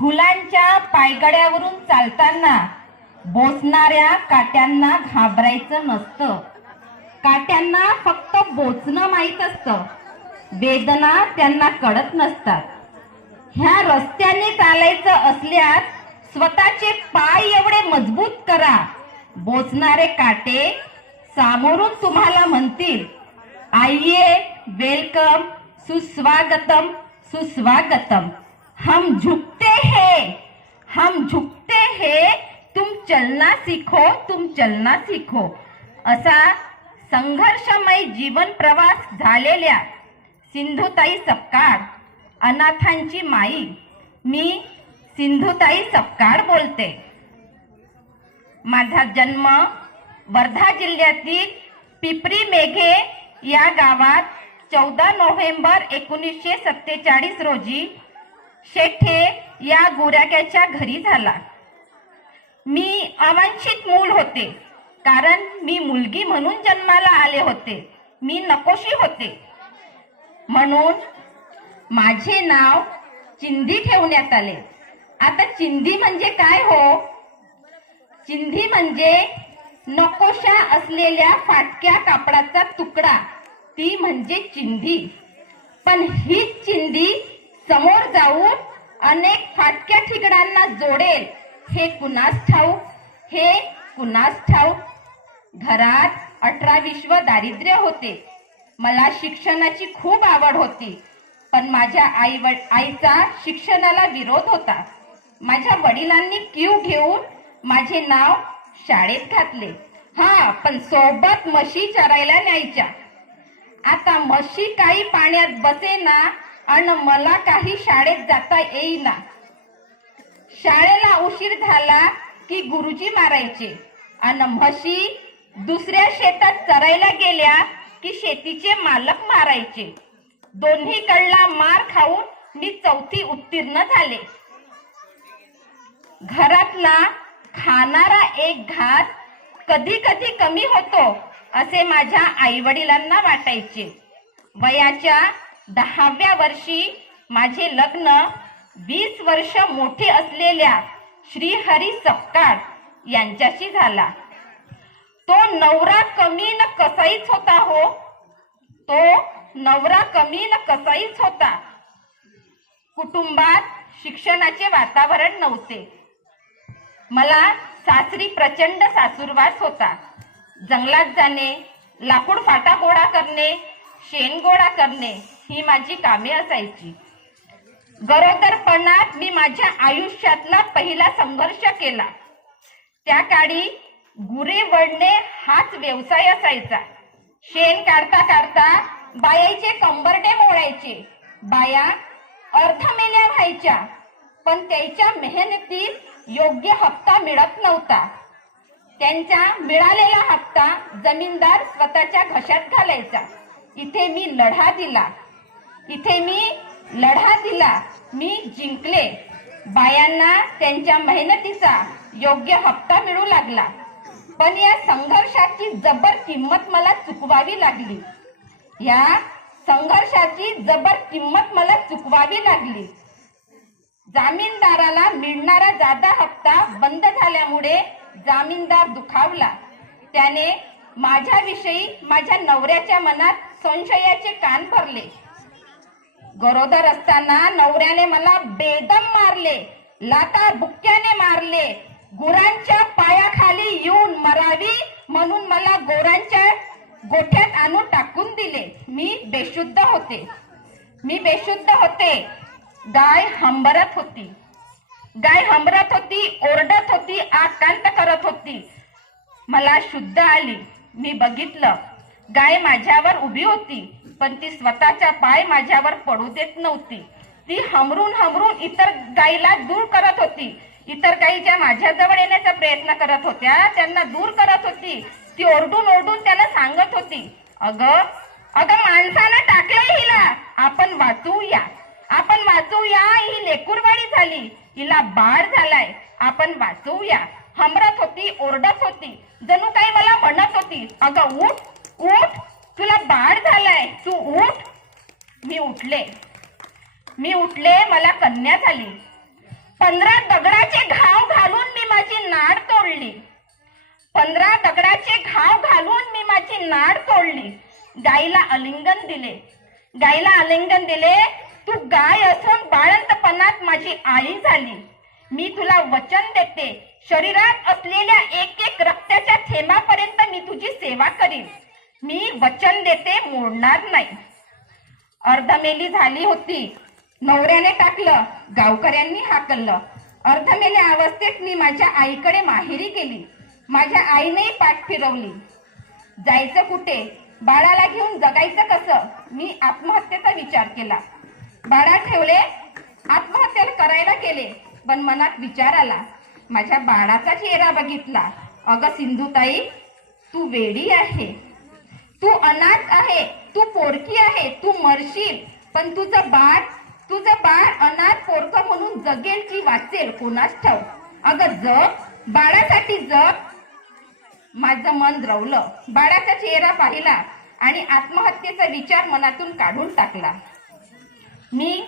फुलांच्या पायगड्यावरून चालताना बोचणाऱ्या काट्यांना घाबरायचं नसतं. काट्यांना फक्त बोचणं माहीत असतं, वेदना त्यांना कळत नसतात. ह्या रस्त्याने चालायचं असल्यास स्वतःचे पाय एवढे मजबूत करा, बोचणारे काटे सामोरून तुम्हाला म्हणतील, आइए, वेलकम, सुस्वागतम, सुस्वागतम, हम झुकते हैं, तुम चलना सीखो, तुम चलना सीखो. असा संघर्षमय जीवन प्रवास झालेल्या सिंधुताई सपकाळ, अनाथांची माई, मी सिंधुताई सपकाळ बोलते. माझा जन्म वर्धा जिल्ह्यातील पिपरी मेघे या गावात 14 नोव्हेंबर 1947 रोजी शेठे या गुराख्याच्या घरी झाला. मी अवांछित मूल होते, कारण मी मुलगी म्हणून जन्माला आले होते. मी नकोशी होते, म्हणून माझे नाव चिंधी ठेवण्यात आले. आता चिंधी म्हणजे काय हो? चिंधी म्हणजे नकोशा असलेल्या फाटक्या कापडाचा तुकडा, ती म्हणजे चिंधी. पण हीच चिंधी समोर जाऊन अनेक फाटक्या ठिगडांना जोडेल, हे कुणास ठाऊक, हे कुणास ठाऊक. घरात 18-20 दारिद्र्य होते. मला शिक्षणाची खूप आवड होती, पण माझ्या आईचा शिक्षणाला विरोध होता. माझ्या वडिलांनी कीव घेऊन माझे नाव शाळेत घातले. हा, पण सोबत म्हशी चरायला न्यायच्या. आता म्हशी काही पाण्यात बसेना आणि मला काही शाळेत जाता येईना. शाळेला उशीर झाला की गुरुजी मारायचे आणि म्हशी दुसऱ्या शेतात चरायला गेल्या की शेतीचे मालक मारायचे. दोन्हीकडला मार खाऊन मी 4थी उत्तीर्ण झाले. घरातला खाणारा एक घास कधी कधी कमी होतो असे माझ्या आई वडिलांना वाटायचे. वयाच्या 10व्या वर्षी माझे लग्न 20 वर्ष मोठे असलेल्या श्रीहरी सपकाळ यांच्याशी झाला. तो नवरा कमी न कसाईच होता हो, तो नवरा कमी न कसाईच होता. कुटुंबात शिक्षणाचे वातावरण नव्हते. मला सासरी प्रचंड सासूरवास होता. जंगलात जाणे, लाकूड फाटा गोळा करणे, शेण गोळा करणे ही माझी कामे असायची. गरोदरपणात मी माझ्या आयुष्यातला पहिला संघर्ष केला. त्या काळी गुरे वळणे हाच व्यवसाय असायचा. शेण काढता काढता बायाचे कंबरडे मोडायचे. बाया अर्धमेल्या व्हायच्या, पण त्यांच्या मेहनतीत योग्य हप्ता मिळत नव्हता. त्यांचा मिळालेला हप्ता जमीनदार स्वतःच्या घशात घालायचा. इथे मी लढा दिला, मी जिंकले. बायांना त्यांच्या मेहनतीचा योग्य हप्ता मिळू लागला. पण या संघर्षाची जबर किंमत मला चुकवावी लागली. जामीनदाराला मिळणारा जादा हप्ता बंद झाल्यामुळे जामीनदार दुखावला. त्याने माझ्याविषयी माझ्या नवऱ्याच्या मनात संशयाचे कान भरले. गरोदर असताना नवऱ्याने मला बेदम मारले, लाता बुक्क्याने मारले. गुरांच्या पायाखाली येऊन मरावी म्हणून मला गोरांच्या गोठ्यात आणून टाकून दिले. मी बेशुद्ध होते. गाय हंबरत होती, ओरडत होती, आकांत करत होती. मला शुद्ध आली. मी बघितलं, गाय माझ्यावर उभी होती, पण ती स्वतःचा पाय माझ्यावर पडू देत नव्हती. ती हमरून इतर गायीला दूर करत होती. इतर गायी ज्या माझ्याजवळ येण्याचा प्रयत्न करत होत्या त्यांना दूर करत होती. ती ओरडून त्यांना सांगत होती, अगं माणसानं टाकलंय हिला, आपण वाचूया, ही लेकुरवाडी झाली, हिला बाळ झालाय, आपण वाचूया. हमरत होती, ओरडत होती, जणू काही मला म्हणत होती, अगं उठ, तुला बाळ झालाय, तू उठ. मी उठले, मला कन्या झाली. 15 दगडाचे घाव घालून मी माझी नाड तोडली. 15 दगडाचे घाव घालून मी माझी नाड तोडली. गाईला आलिंगन दिले. गाईला आलिंगन दिले. तू गाय असून बाळंतपणात माझी आई झाली. मी तुला वचन देते, शरीरात असलेल्या एक एक रक्ताच्या थेंबापर्यंत मी तुझी सेवा करीन. मी वचन देते, मोडणार नाही. अर्धमेली झाली होती. नवऱ्याने टाकलं, गावकऱ्यांनी हाकललं. अर्धमेल्या अवस्थेत मी माझ्या आईकडे माहेरी गेली. माझ्या आईने पाठ फिरवली. जायचं कुठे, बाळाला घेऊन जगायचं कसं, मी आत्महत्येचा विचार केला. बाळा ठेवले, आत्महत्या करायला गेले, पण मनात विचार आला. माझ्या बाळाचा चेहरा बघितला. अगं सिंधुताई, तू वेडी आहे, तू अनाथ आहे, तू पोरकी आहे, तू मरशील, पण तुझं बाळ अनाथ पोरक म्हणून जगेल की वाचेल कोणास ठाऊक. अगं जग, बाळासाठी जग. माझं मन द्रवलं. बाळाचा चेहरा पाहिला आणि आत्महत्येचा विचार मनातून काढून टाकला. मी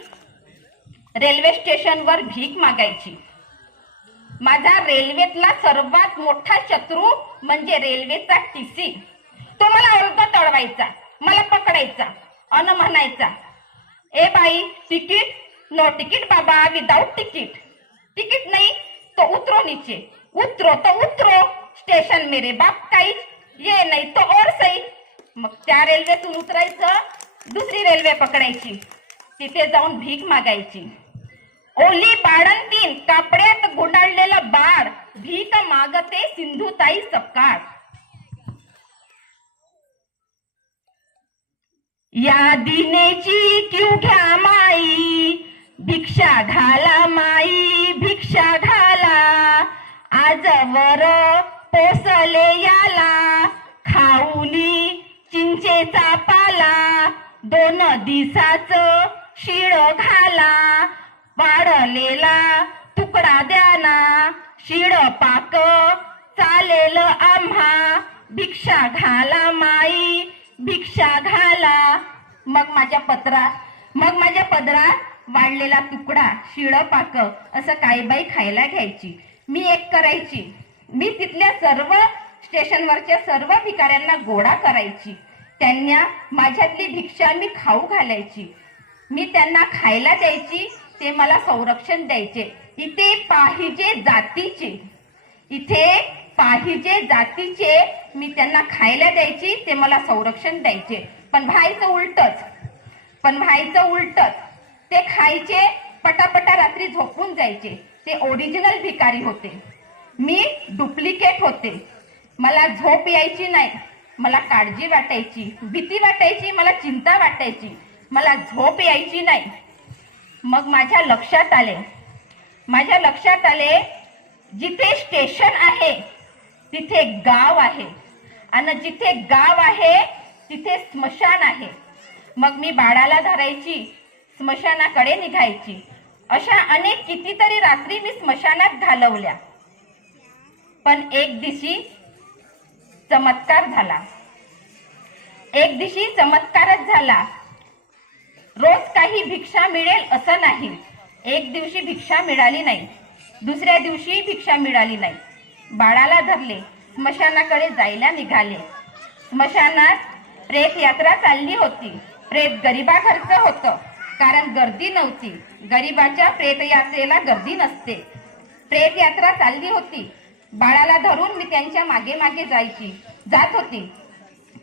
रेल्वे स्टेशनवर भीक मागायची. माझा रेल्वेतला सर्वात मोठा शत्रू म्हणजे रेल्वेचा टीसी. तो मला अर्ध तडवायचा, मला पकडायचा अन म्हणायचा, ए बाई, तिकीट? नो तिकीट बाबा, विदाउट तिकीट. तिकीट नहीं तो उतरो नीचे, उतरो तो उतरो, स्टेशन मेरे बाप का ही, ये नहीं तो और सही. मग त्या रेल्वेतून उतरायचं, दुसरी रेल्वे पकडायची, तिथे जाऊन भीक मागायची. ओली बाळंतीन, कापड्यात गुंडाळलेलं बाळ, भीक मागते सिंधुताई सपकाळ. या दिनेची क्यू घ्या माई, भिक्षा घाला माई, भिक्षा घाला. आजवर पोसले याला, खाऊनी चिंचेचा पाला. 2 दिवसाचं शिळ घाला, वाढलेला तुकडा द्याना. शिळ पाक चालेल आम्हा, भिक्षा घाला माई, भिक्षा घाला. मग माझ्या पदरात वाढलेला तुकडा, शिळ पाक असं काही बाई खायला घ्यायची. मी एक करायची. मी तिथल्या सर्व स्टेशनवरच्या सर्व भिकाऱ्यांना गोळा करायची. त्यांना माझ्यातली भिक्षा मी खाऊ घालायची. मी त्यांना खायला द्यायची, ते मला संरक्षण द्यायचे. इथे पाहिजे जातीचे मी त्यांना खायला द्यायची, ते मला संरक्षण द्यायचे. पण व्हायचं उलटच. ते खायचे, पटापटा रात्री झोपून जायचे. ते ओरिजिनल भिकारी होते, मी डुप्लिकेट होते. मला झोप यायची नाही, मला काळजी वाटायची, भीती वाटायची, मला चिंता वाटायची, मला झोप यायची नाही. मग माझ्या लक्षात आले, जिथे स्टेशन आहे तिथे गाव आहे, आणि जिथे गाव आहे तिथे स्मशान आहे. मग मी बाळाला धरायची, स्मशानाकडे निघायची. अशा अनेक कितीतरी रात्री मी स्मशानात घालवल्या. पण एक दिवशी चमत्कारच झाला. रोज काही भिक्षा मिळेल असं नाही. एक दिवशी भिक्षा मिळाली नाही, दुसऱ्या दिवशी भिक्षा मिळाली नाही. बाळाला धरले, स्मशानाकडे जायला निघाले. स्मशानात प्रेत यात्रा चालली होती. प्रेत गरिबाघरचं होतं, कारण गर्दी नव्हती. गरिबाच्या प्रेत यात्रेला गर्दी नसते. प्रेत यात्रा चालली होती. बाळाला धरून मी त्यांच्या मागे मागे जात होती.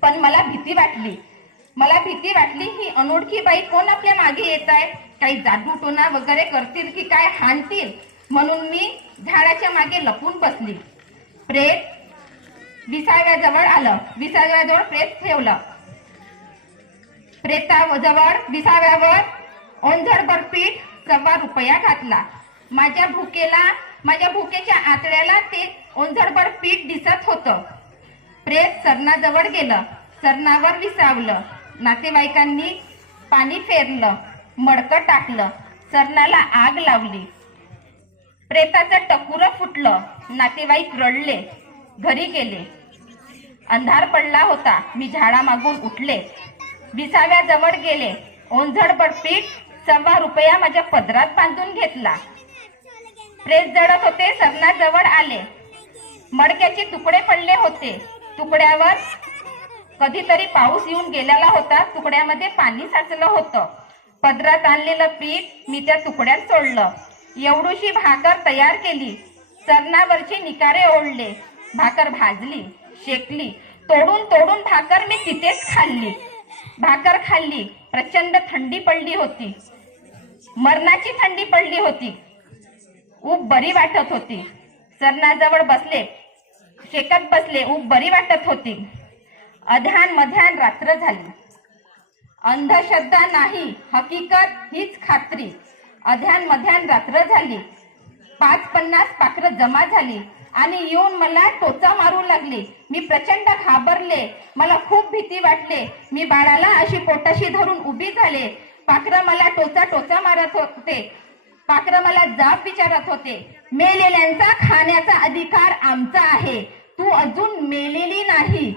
पण मला भीती वाटली, ही अनोळखी बाई कोण आपल्या मागे येत आहे, काही जादूटोना वगैरे करतील की काय, हाणतील. म्हणून मी झाडाच्या मागे लपून बसली. प्रेत विसाव्याजवळ आलं. विसाव्याजवळ प्रेत ठेवलं. प्रेताजवळ विसाव्यावर ओंझळभर पीठ, ₹1.25 घातला. माझ्या भुकेच्या आतड्याला ते ओंझळभर पीठ दिसत होतं. प्रेत सरणाजवळ गेलं, सरणावर विसावलं. नातेवाईकांनी पाणी फेरलं, मडकं टाकलं, सरणाला आग लावली. प्रेताचं टकुरं फुटलं. नातेवाईक रडले, घरी गेले. अंधार पडला होता. मी झाडामागून उठले, विसाव्याजवळ गेले. ओंझळभर पीठ, ₹1.25 माझ्या पदरात बांधून घेतला. प्रेस जळत होते. सरणाजवळ आले. मडक्याचे तुकडे पडले होते. तुकड्यावर कधीतरी पाऊस येऊन गेलेला होता. तुकड्यामध्ये पाणी साचलं होतं. पदरात आणलेलं पीठ मी त्या तुकड्यात सोडलं. एवढूशी भाकर तयार केली. सरणावरचे निकारे ओढले. भाकर भाजली, शेकली. तोडून तोडून भाकर मी तिथेच खाल्ली. भाकर खाल्ली. प्रचंड थंडी पडली होती. मरणाची थंडी पडली होती. ऊब बरी वाटत होती. सरणाजवळ बसले, शेकत बसले. ऊब बरी वाटत होती. अध्यान मध्यान रात्र झाली. अंधश्रद्धा नाही, हकीकत हीच खात्री. अध्यान मध्यान रात्र झाली. 50 पाखरं जमा झाली आणि येऊन मला टोचा मारू लागली. मी प्रचंड घाबरले. मला खूप भीती वाटले. मी बाळाला अशी पोटाशी धरून उभी झाले. पाखरं मला टोचा मारत होते. पाखरं मला जाब विचारत होते. मेलेल्यांचा खाण्याचा अधिकार आमचा आहे. तू अजून मेलेली नाही.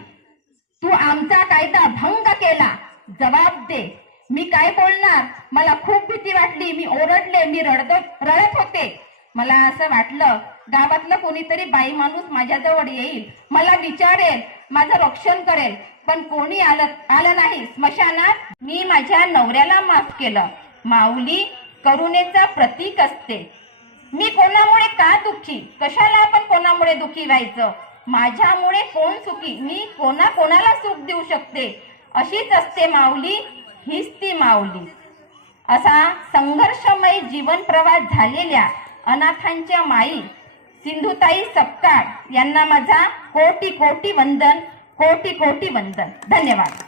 तू आमचा कायदा भंग केला. जबाब दे. मी काय बोलणार? मला खूप भीती वाटली. मी ओरडले. मी रडत होते. मला असं वाटलं गावातलं कोणीतरी बाई माणूस माझ्याजवळ येईल, मला विचारेल, माझं रक्षण करेल. पण कोणी आलं नाही. स्मशानात मी माझ्या नवऱ्याला माफ केलं. माऊली करुणेचा प्रतीक असते. मी कोणामुळे का दुःखी? कशाला आपण कोणामुळे दुःखी व्हायचं? माझ्यामुळे कोण सुखी? मी कोणाला सुख देऊ शकते? अशीच असते माऊली, हीच ती माऊली. असा संघर्षमय जीवन प्रवास झालेल्या अनाथांच्या माई सिंधुताई सपकाळ यांना माझा कोटी कोटी वंदन. धन्यवाद.